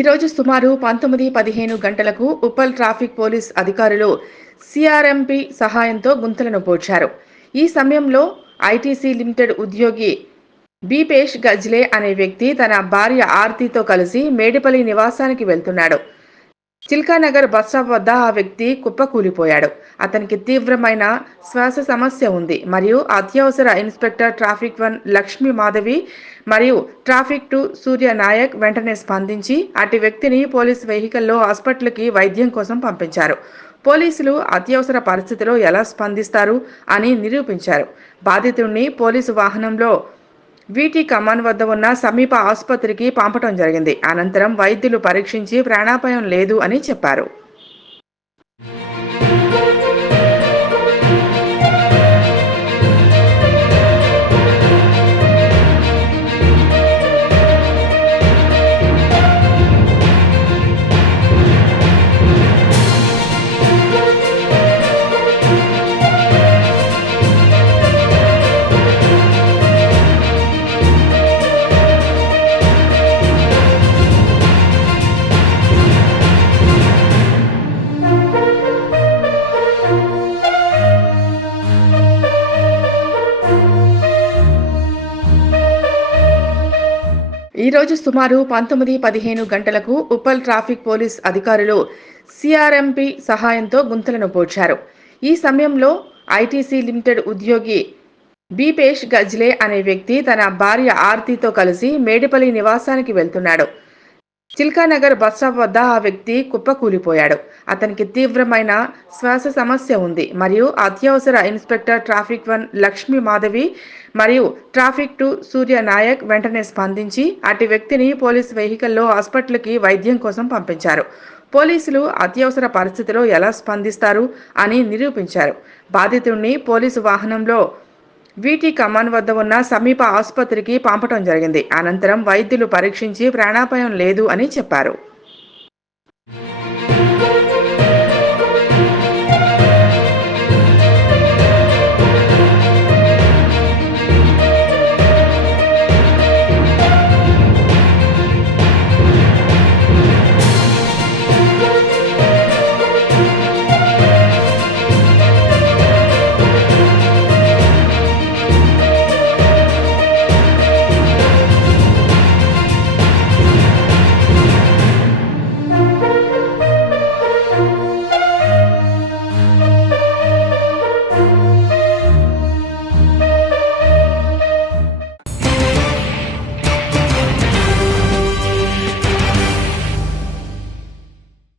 ఈరోజు సుమారు 19:15 గంటలకు ఉప్పల్ ట్రాఫిక్ పోలీస్ అధికారులు సీఆర్ఎంపీ సహాయంతో గుంతలను పూడ్చారు. ఈ సమయంలో ఐటీసీ లిమిటెడ్ ఉద్యోగి బీపేష్ గజ్లే అనే వ్యక్తి తన భార్య ఆర్తితో కలిసి మేడిపల్లి నివాసానికి వెళ్తున్నాడు. చిల్కానగర్ బస్టాప్ వద్ద ఆ వ్యక్తి కుప్పకూలిపోయాడు. అతనికి తీవ్రమైన శ్వాస సమస్య ఉంది మరియు అత్యవసర ఇన్స్పెక్టర్ ట్రాఫిక్ 1 లక్ష్మీ మాధవి మరియు ట్రాఫిక్ 2 సూర్య నాయక్ వెంటనే స్పందించి అటు వ్యక్తిని పోలీస్ వెహికల్లో హాస్పిటల్కి వైద్యం కోసం పంపించారు. పోలీసులు అత్యవసర పరిస్థితిలో ఎలా స్పందిస్తారు అని నిరూపించారు. బాధితుడిని పోలీసు వాహనంలో వీటీ కమాన్ వద్ద ఉన్న సమీప ఆసుపత్రికి పంపడం జరిగింది. అనంతరం వైద్యులు పరీక్షించి ప్రాణాపాయం లేదు అని చెప్పారు. ఈరోజు సుమారు 19:15 గంటలకు ఉప్పల్ ట్రాఫిక్ పోలీస్ అధికారులు సీఆర్ఎంపీ సహాయంతో గుంతలను పూడ్చారు. ఈ సమయంలో ఐటీసీ లిమిటెడ్ ఉద్యోగి బీపేష్ గజ్లే అనే వ్యక్తి తన భార్య ఆర్తితో కలిసి మేడిపల్లి నివాసానికి వెళ్తున్నాడు. చిల్కానగర్ బస్టాప్ వద్ద ఆ వ్యక్తి కుప్పకూలిపోయాడు. అతనికి తీవ్రమైన శ్వాస సమస్య ఉంది మరియు అత్యవసర ఇన్స్పెక్టర్ ట్రాఫిక్ 1 లక్ష్మీ మాధవి మరియు ట్రాఫిక్ 2 సూర్య నాయక్ వెంటనే స్పందించి అటు వ్యక్తిని పోలీస్ వెహికల్లో హాస్పిటల్కి వైద్యం కోసం పంపించారు. పోలీసులు అత్యవసర పరిస్థితిలో ఎలా స్పందిస్తారు అని నిరూపించారు. బాధితుడిని పోలీసు వాహనంలో వీటీ కమాన్ వద్ద ఉన్న సమీప ఆసుపత్రికి పంపడం జరిగింది. అనంతరం వైద్యులు పరీక్షించి ప్రాణాపాయం లేదు అని చెప్పారు.